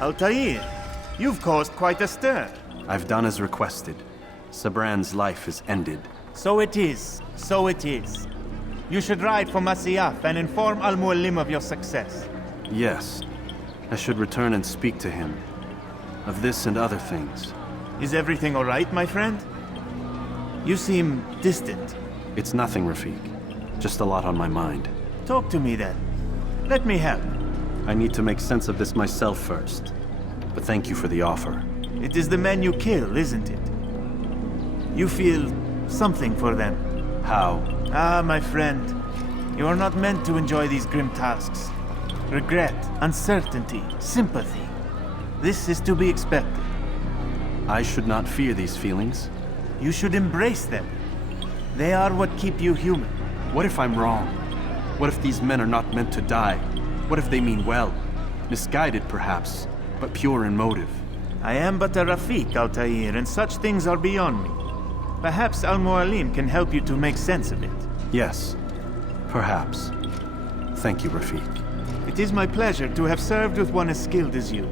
Altair, you've caused quite a stir. I've done as requested. Sabran's life is ended. So it is. So it is. You should ride for Masyaf and inform Al-Muallim of your success. Yes. I should return and speak to him. Of this and other things. Is everything all right, my friend? You seem distant. It's nothing, Rafik. Just a lot on my mind. Talk to me then. Let me help. I need to make sense of this myself first. But thank you for the offer. It is the men you kill, isn't it? You feel something for them. How? Ah, my friend. You are not meant to enjoy these grim tasks. Regret, uncertainty, sympathy. This is to be expected. I should not fear these feelings. You should embrace them. They are what keep you human. What if I'm wrong? What if these men are not meant to die? What if they mean well? Misguided, perhaps, but pure in motive. I am but a Rafik, Altair, and such things are beyond me. Perhaps Al-Muallim can help you to make sense of it. Yes, perhaps. Thank you, Rafik. It is my pleasure to have served with one as skilled as you.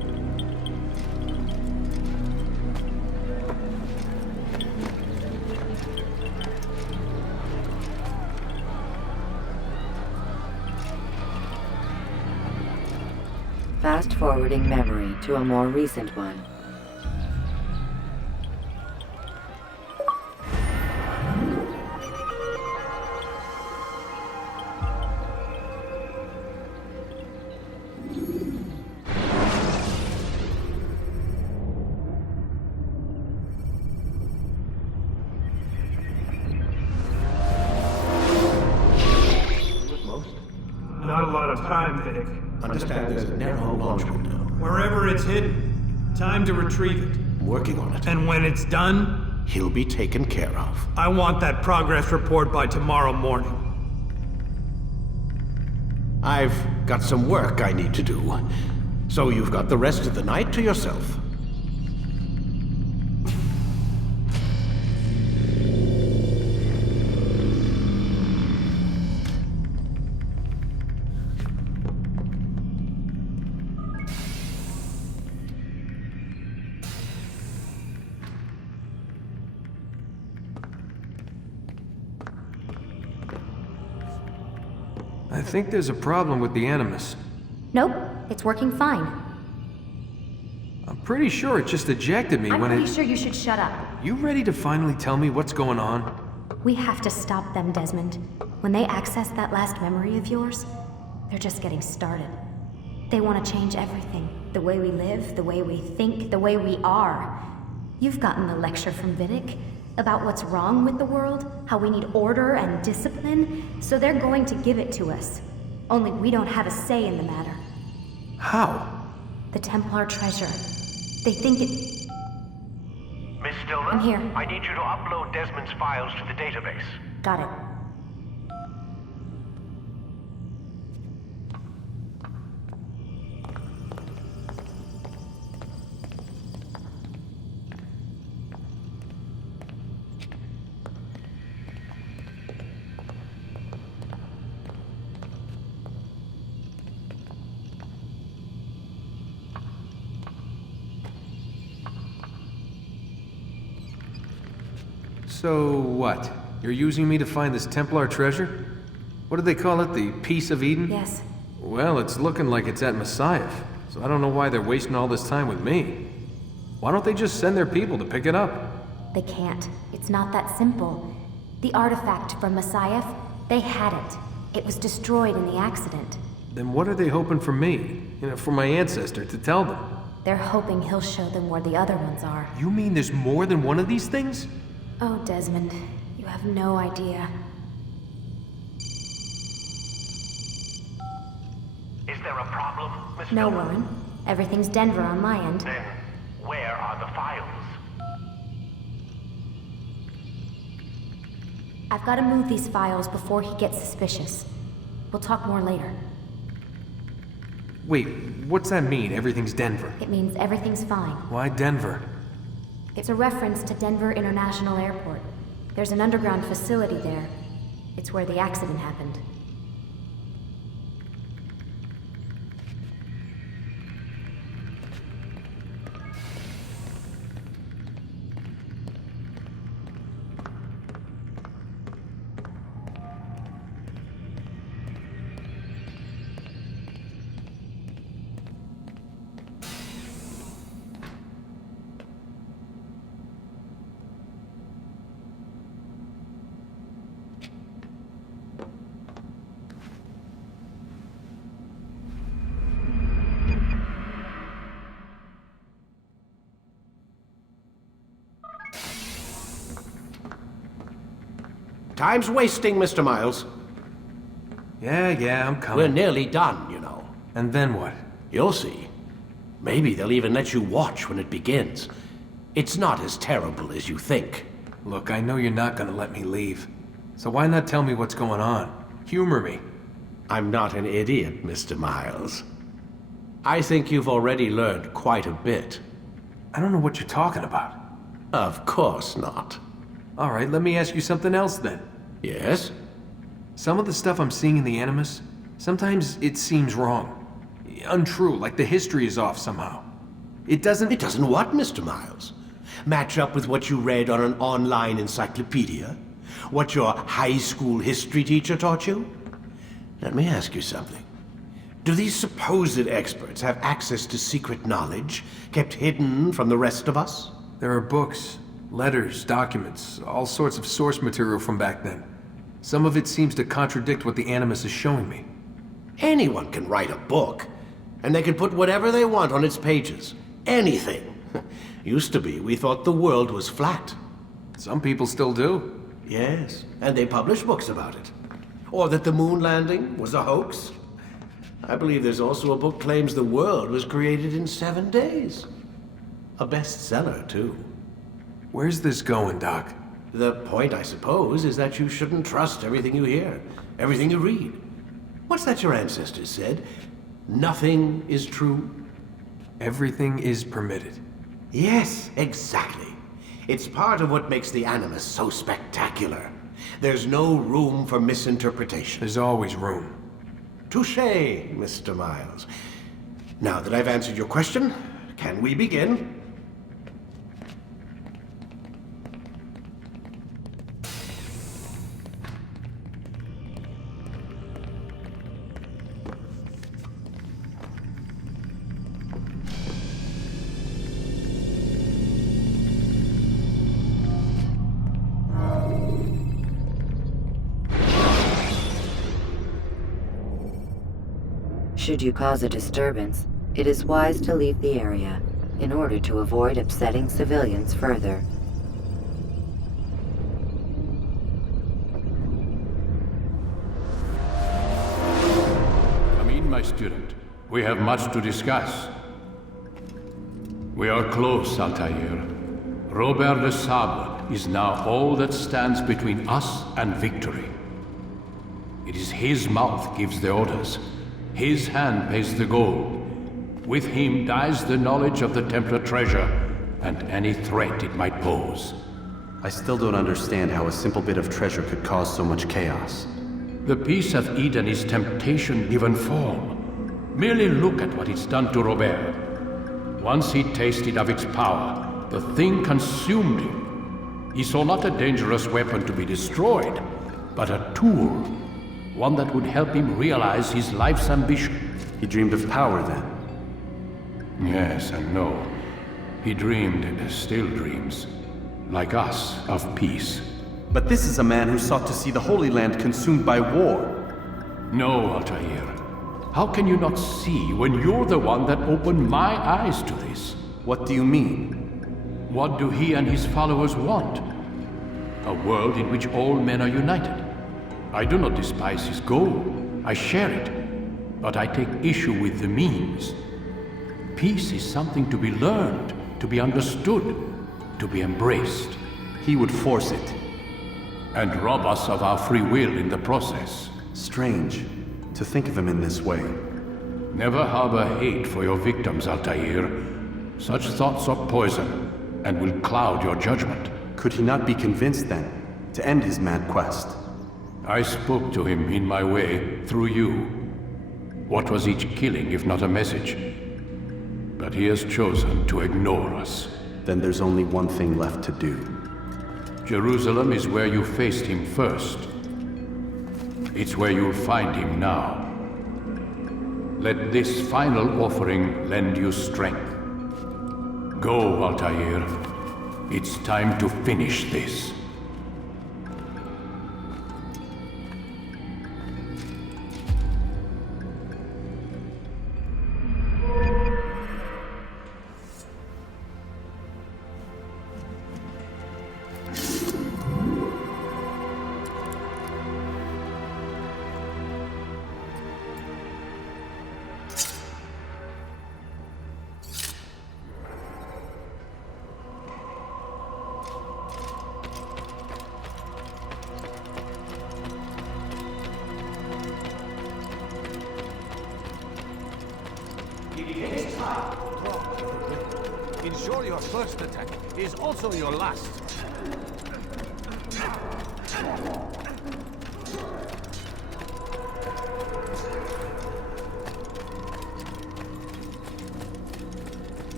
Fast-forwarding memory to a more recent one. Not a lot of time, Vic. Understand there's a narrow launch window. Wherever it's hidden, time to retrieve it. I'm working on it. And when it's done, He'll be taken care of. I want that progress report by tomorrow morning. I've got some work I need to do. So you've got the rest of the night to yourself. I think there's a problem with the Animus. Nope, it's working fine. I'm pretty sure it just ejected me I'm when pretty sure you should shut up. You ready to finally tell me what's going on? We have to stop them, Desmond. When they access that last memory of yours, they're just getting started. They want to change everything. The way we live, the way we think, the way we are. You've gotten the lecture from Vidic about what's wrong with the world, how we need order and discipline, so they're going to give it to us. Only we don't have a say in the matter. How? The Templar treasure. They think it... Miss Stillman? I'm here. I need you to upload Desmond's files to the database. Got it. So what? You're using me to find this Templar treasure? What do they call it? The Piece of Eden? Yes. Well, it's looking like it's at Masyaf, so I don't know why they're wasting all this time with me. Why don't they just send their people to pick it up? They can't. It's not that simple. The artifact from Masyaf, they had it. It was destroyed in the accident. Then what are they hoping for me? For my ancestor to tell them? They're hoping he'll show them where the other ones are. You mean there's more than one of these things? Oh, Desmond, you have no idea. Is there a problem, Miss No, Stillman? Warren. Everything's Denver on my end. Then, where are the files? I've got to move these files before he gets suspicious. We'll talk more later. Wait, what's that mean, everything's Denver? It means everything's fine. Why Denver? It's a reference to Denver International Airport. There's an underground facility there. It's where the accident happened. Time's wasting, Mr. Miles. Yeah, I'm coming. We're nearly done, you know. And then what? You'll see. Maybe they'll even let you watch when it begins. It's not as terrible as you think. Look, I know you're not gonna let me leave. So why not tell me what's going on? Humor me. I'm not an idiot, Mr. Miles. I think you've already learned quite a bit. I don't know what you're talking about. Of course not. All right, let me ask you something else then. Yes? Some of the stuff I'm seeing in the Animus, sometimes it seems wrong. Untrue, like the history is off somehow. It doesn't... It doesn't what, Mr. Miles? Match up with what you read on an online encyclopedia? What your high school history teacher taught you? Let me ask you something. Do these supposed experts have access to secret knowledge kept hidden from the rest of us? There are books, letters, documents, all sorts of source material from back then. Some of it seems to contradict what the Animus is showing me. Anyone can write a book, and they can put whatever they want on its pages. Anything. Used to be, we thought the world was flat. Some people still do. Yes, and they publish books about it. Or that the moon landing was a hoax. I believe there's also a book claims the world was created in 7 days. A bestseller, too. Where's this going, Doc? The point, I suppose, is that you shouldn't trust everything you hear, everything you read. What's that your ancestors said? Nothing is true? Everything is permitted. Yes, exactly. It's part of what makes the Animus so spectacular. There's no room for misinterpretation. There's always room. Touché, Mr. Miles. Now that I've answered your question, can we begin? Should you cause a disturbance, it is wise to leave the area in order to avoid upsetting civilians further. Come in, my student. We have much to discuss. We are close, Altair. Robert de Sable is now all that stands between us and victory. It is his mouth gives the orders. His hand pays the gold. With him dies the knowledge of the Templar treasure and any threat it might pose. I still don't understand how a simple bit of treasure could cause so much chaos. The peace of Eden is temptation given form. Merely look at what it's done to Robert. Once he tasted of its power, the thing consumed him. He saw not a dangerous weapon to be destroyed, but a tool. One that would help him realize his life's ambition. He dreamed of power then. Yes and no. He dreamed and still dreams. Like us, of peace. But this is a man who sought to see the Holy Land consumed by war. No, Altair. How can you not see when you're the one that opened my eyes to this? What do you mean? What do he and his followers want? A world in which all men are united. I do not despise his goal. I share it. But I take issue with the means. Peace is something to be learned, to be understood, to be embraced. He would force it. And rob us of our free will in the process. Strange to think of him in this way. Never harbor hate for your victims, Altair. Such thoughts are poison and will cloud your judgment. Could he not be convinced then to end his mad quest? I spoke to him in my way, through you. What was each killing if not a message? But he has chosen to ignore us. Then there's only one thing left to do. Jerusalem is where you faced him first. It's where you'll find him now. Let this final offering lend you strength. Go, Altair. It's time to finish this. your first attack is also your last.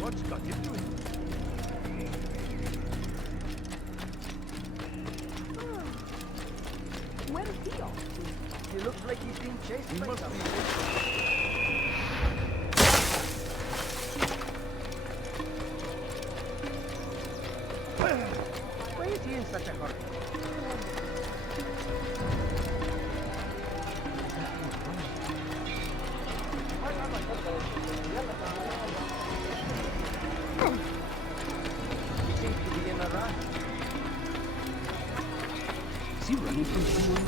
What's got into it? Where's Theo? He looks like he's being chased by something. Why is he in such a hurry? He seems to be in a rush. Is he running from someone?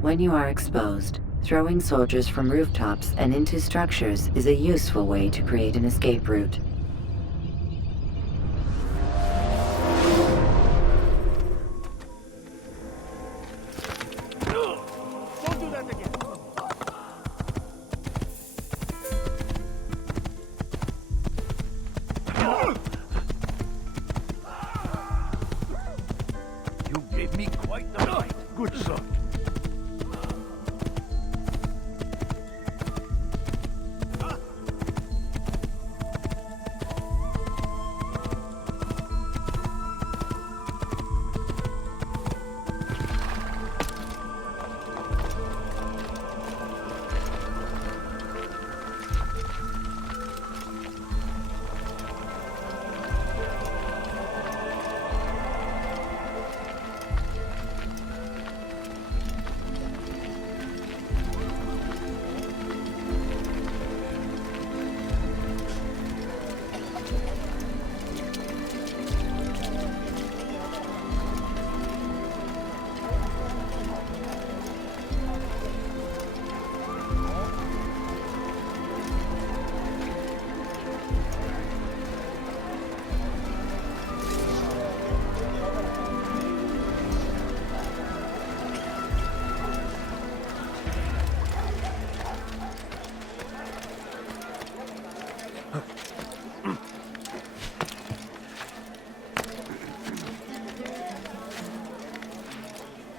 When you are exposed, throwing soldiers from rooftops and into structures is a useful way to create an escape route. Don't do that again. You gave me quite the fight. Good son.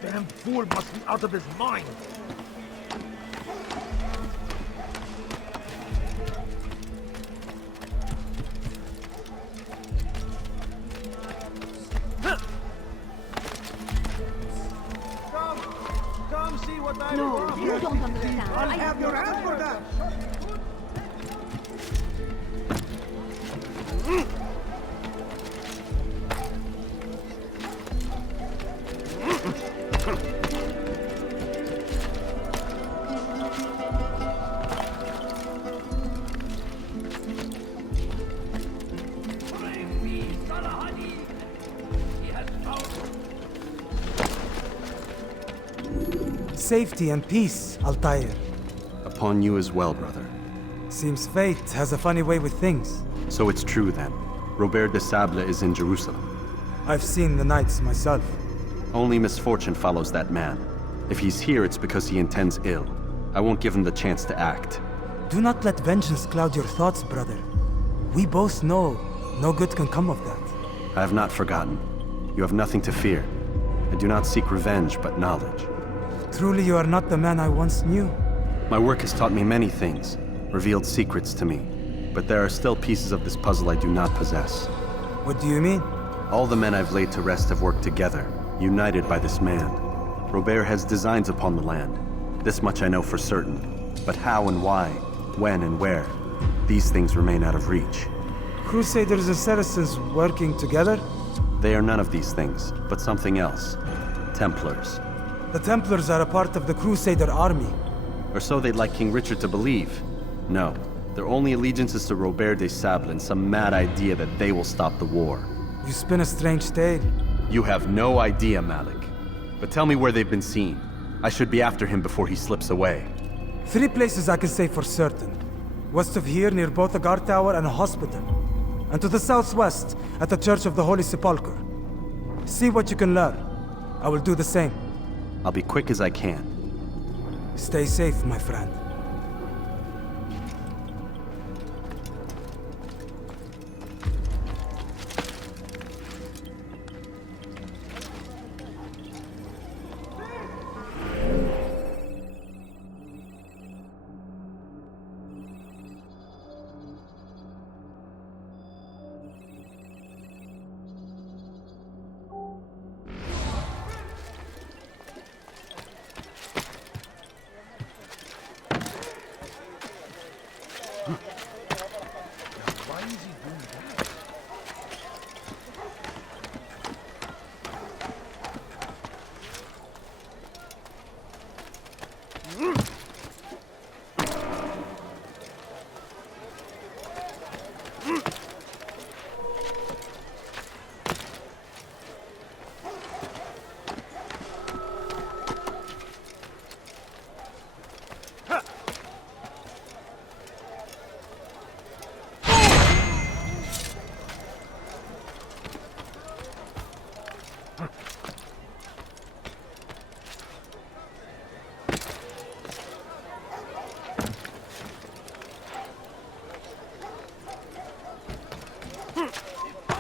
Damn fool must be out of his mind. Come see what I No, you don't understand. I'll have your hand for that. Safety and peace, Altair. Upon you as well, brother. Seems fate has a funny way with things. So it's true then. Robert de Sable is in Jerusalem. I've seen the knights myself. Only misfortune follows that man. If he's here, it's because he intends ill. I won't give him the chance to act. Do not let vengeance cloud your thoughts, brother. We both know no good can come of that. I have not forgotten. You have nothing to fear. I do not seek revenge, but knowledge. Truly you are not the man I once knew. My work has taught me many things, revealed secrets to me. But there are still pieces of this puzzle I do not possess. What do you mean? All the men I've laid to rest have worked together, united by this man. Robert has designs upon the land. This much I know for certain. But how and why, when and where, these things remain out of reach. Crusaders and Saracens working together? They are none of these things, but something else. Templars. The Templars are a part of the Crusader army. Or so they'd like King Richard to believe. No, their only allegiance is to Robert de Sable and some mad idea that they will stop the war. You spin a strange tale. You have no idea, Malik. But tell me where they've been seen. I should be after him before he slips away. 3 places I can say for certain. West of here, near both a guard tower and a hospital. And to the southwest, at the Church of the Holy Sepulchre. See what you can learn. I will do the same. I'll be quick as I can. Stay safe, my friend.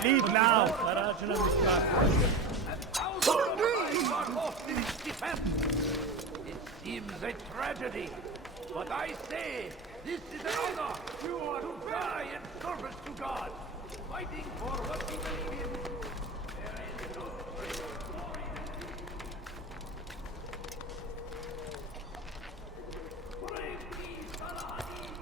Leave now! It seems a tragedy, but I say this is an honor. You are to die in service to God, fighting for what we believe in. There is no greater glory than this. Brave me, Salahadin!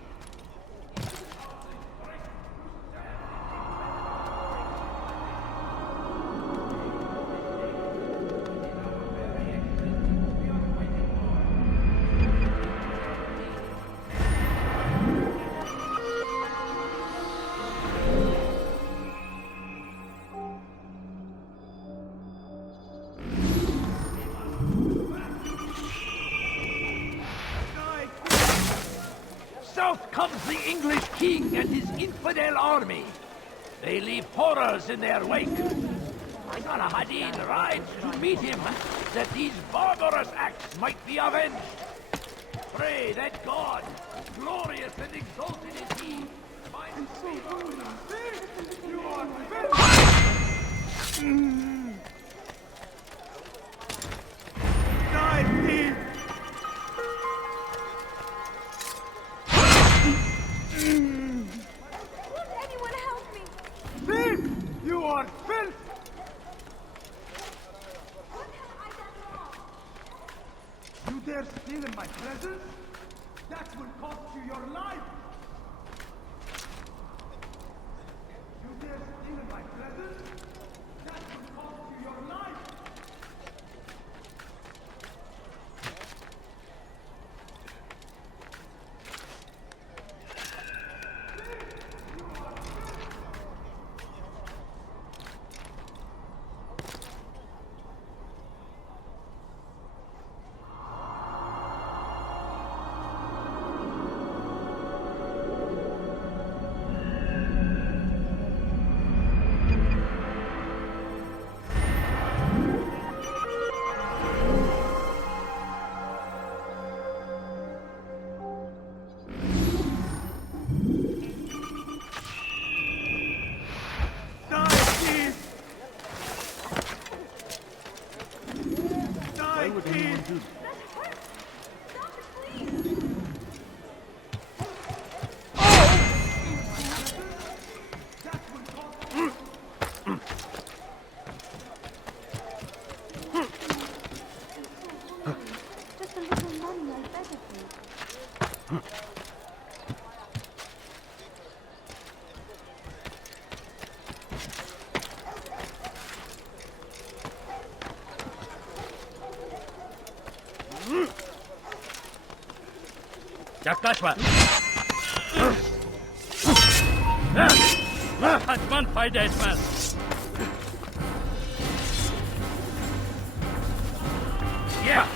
South comes the English king and his infidel army. They leave horrors in their wake. I got a Hadin rides to meet him, that these barbarous acts might be avenged. Pray that God, glorious and exalted is he, finds you are Die, thief! Won't anyone help me? Thief! You are filth! What have I done wrong? You dare steal in my presence? That will cost you your life! You dare steal in my presence? That will cost you your life! Yaklaşma. Kaçman fayda etmez. Yeah.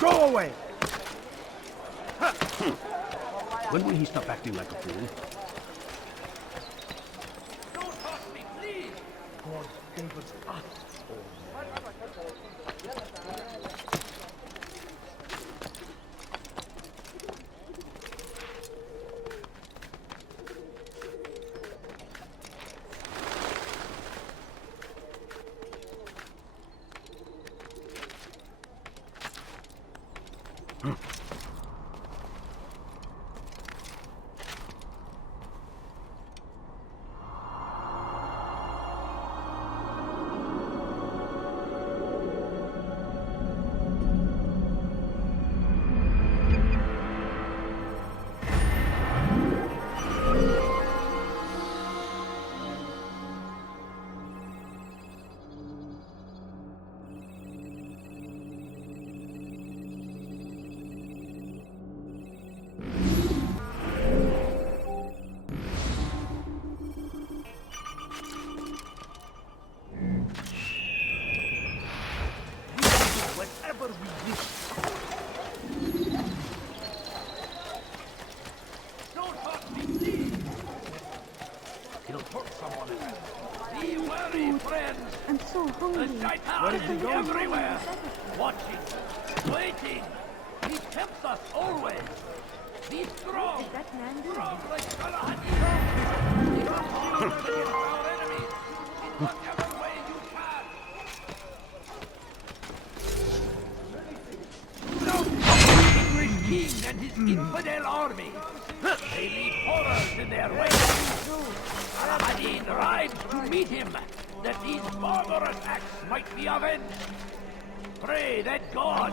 Go away! When will he stop acting like a fool? Where is he going? Everywhere. Watching. Waiting. He tempts us always. Be strong. Is that man Strong like Galahadi. He will shield us against our enemies in whatever way you can. No! The English king and his infidel army. They leave horrors in their wake. Galahadi rides to meet him, that these barbarous acts might be avenged. Pray that God,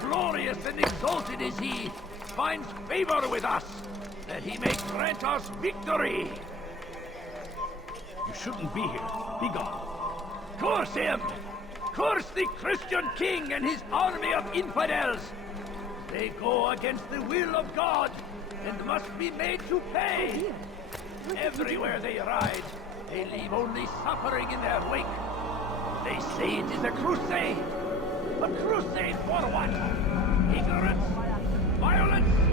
glorious and exalted is he, finds favor with us, that he may grant us victory. You shouldn't be here. Be gone. Curse him! Curse the Christian king and his army of infidels! They go against the will of God and must be made to pay. Everywhere they ride, they leave only suffering in their wake. They say it is a crusade. A crusade for what? Ignorance? Violence?